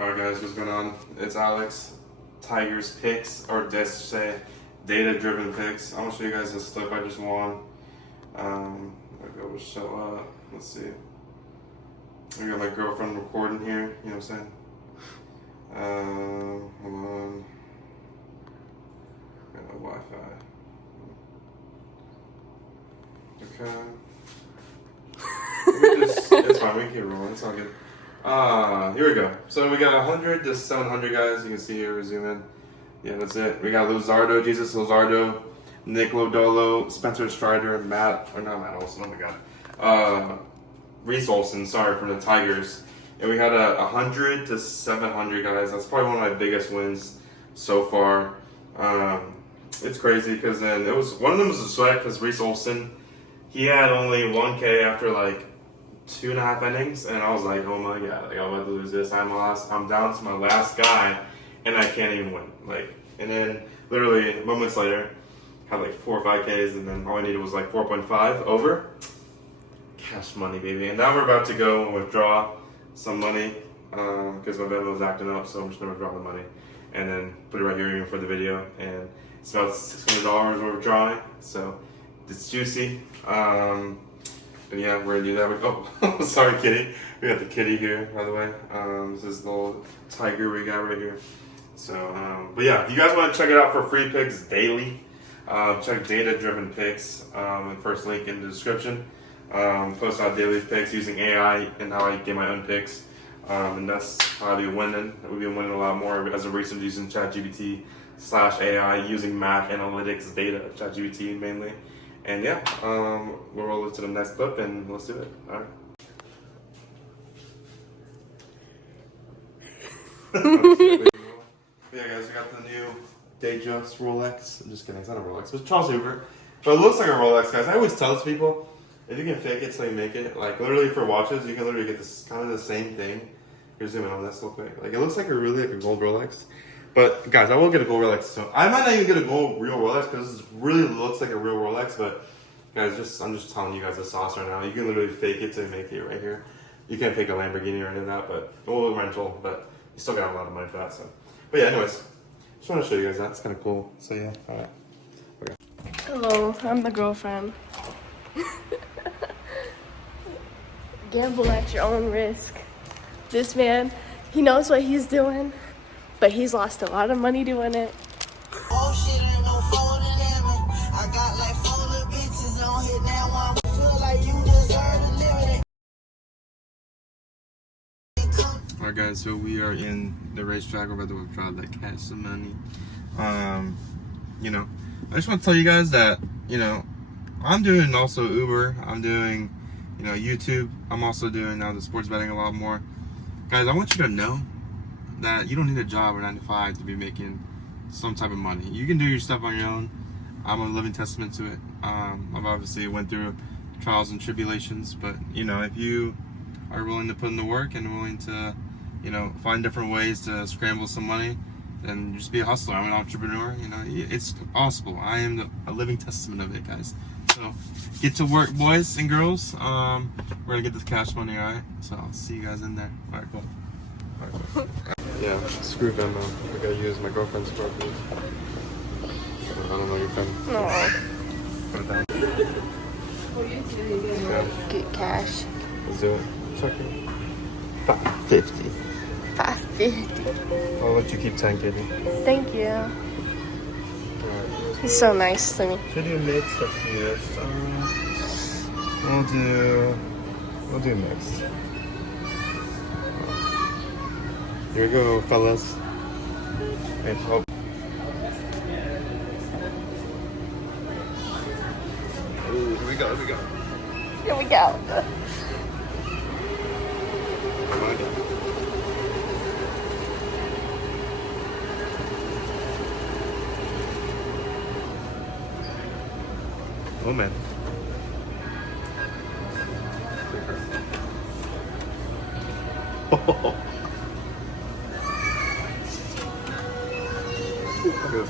Alright guys, what's going on? It's Alex. Tigers picks, or let's say data-driven picks. I'm gonna show you guys a slip I just won. Let's see. I got my girlfriend recording here, you know what I'm saying? Hold on. Got no Wi-Fi. Okay. It's fine, we can keep rolling, it's all good. Here we go. So we got 100 to 700 guys. You can see here, we zoom in. Yeah, that's it. We got Luzardo, Jesus Luzardo, Nick Lodolo, Spencer Strider, Matt Olson, oh my god. Reese Olson, sorry, from the Tigers. And we had 100 to 700 guys. That's probably one of my biggest wins so far. It's crazy because then one of them was a sweat because Reese Olson, he had only 1K after like 2.5 innings, and I was like, oh my god, like I'm about to lose this. I'm down to my last guy, and I can't even win. And then literally moments later, had like 4 or 5Ks, and then all I needed was like 4.5 over. Cash money, baby. And now we're about to go and withdraw some money because my Venmo was acting up, so I'm just gonna withdraw the money and then put it right here even for the video. And it's about $600 we're withdrawing, so it's juicy. And yeah, we're gonna do that. Oh, sorry, kitty. We got the kitty here, by the way. This is the little tiger we got right here. So, but yeah, if you guys want to check it out for free picks daily, check Data-Driven Picks. First link in the description. Post out daily picks using AI and how I get my own picks. And that's how I've been winning. We've been winning a lot more as of recent using ChatGPT/AI using math analytics data, ChatGPT mainly. And yeah, we'll roll it to the next clip and let's do it. All right. Yeah, guys, we got the new Datejust Rolex. I'm just kidding, it's not a Rolex, but Charles Hoover. But it looks like a Rolex, guys. I always tell this people, if you can fake it till you make it, like literally for watches, you can literally get this kind of the same thing. Here's zooming on this real quick. Like it looks like a gold Rolex. But guys, I will get a gold Rolex. So I might not even get a real Rolex because it really looks like a real Rolex. But guys, I'm just telling you guys the sauce right now. You can literally fake it to make it right here. You can't fake a Lamborghini or any of that, but rental. But you still got a lot of money for that. So, but yeah, anyways, just want to show you guys that. It's kind of cool. So yeah, all right. Okay. Hello, I'm the girlfriend. Gamble at your own risk. This man, he knows what he's doing, but he's lost a lot of money doing it. Oh shit, ain't no folding in me. I got like 4 little bitches on hit that one. Feel like you deserve to live it. Alright guys, so we are in the racetrack. We're about to withdraw that cash some money. I just want to tell you guys that, I'm doing also Uber. I'm doing, YouTube. I'm also doing now the sports betting a lot more. Guys, I want you to know that you don't need a job or 9 to 5 to be making some type of money. You can do your stuff on your own. I'm a living testament to it. I've obviously went through trials and tribulations, but if you are willing to put in the work and willing to, find different ways to scramble some money, then just be a hustler. I'm an entrepreneur. It's possible. I am a living testament of it, guys. So get to work, boys and girls. We're gonna get this cash money, all right? So I'll see you guys in there. All right, cool. All right, cool. Yeah, screw Venmo. I gotta use my girlfriend's card, please. I don't know your phone. No. Put it down. Yeah. Get cash. Let's do it. Check it. $5.50. $5.50. I'll let you keep 10, kitty. Thank you. Alright. He's so nice to me. Should do mixed or fused? We'll do mixed. Here we go, fellas. Hey, oh. Ooh, here we go. Here we go. Oh man. Oh. Good.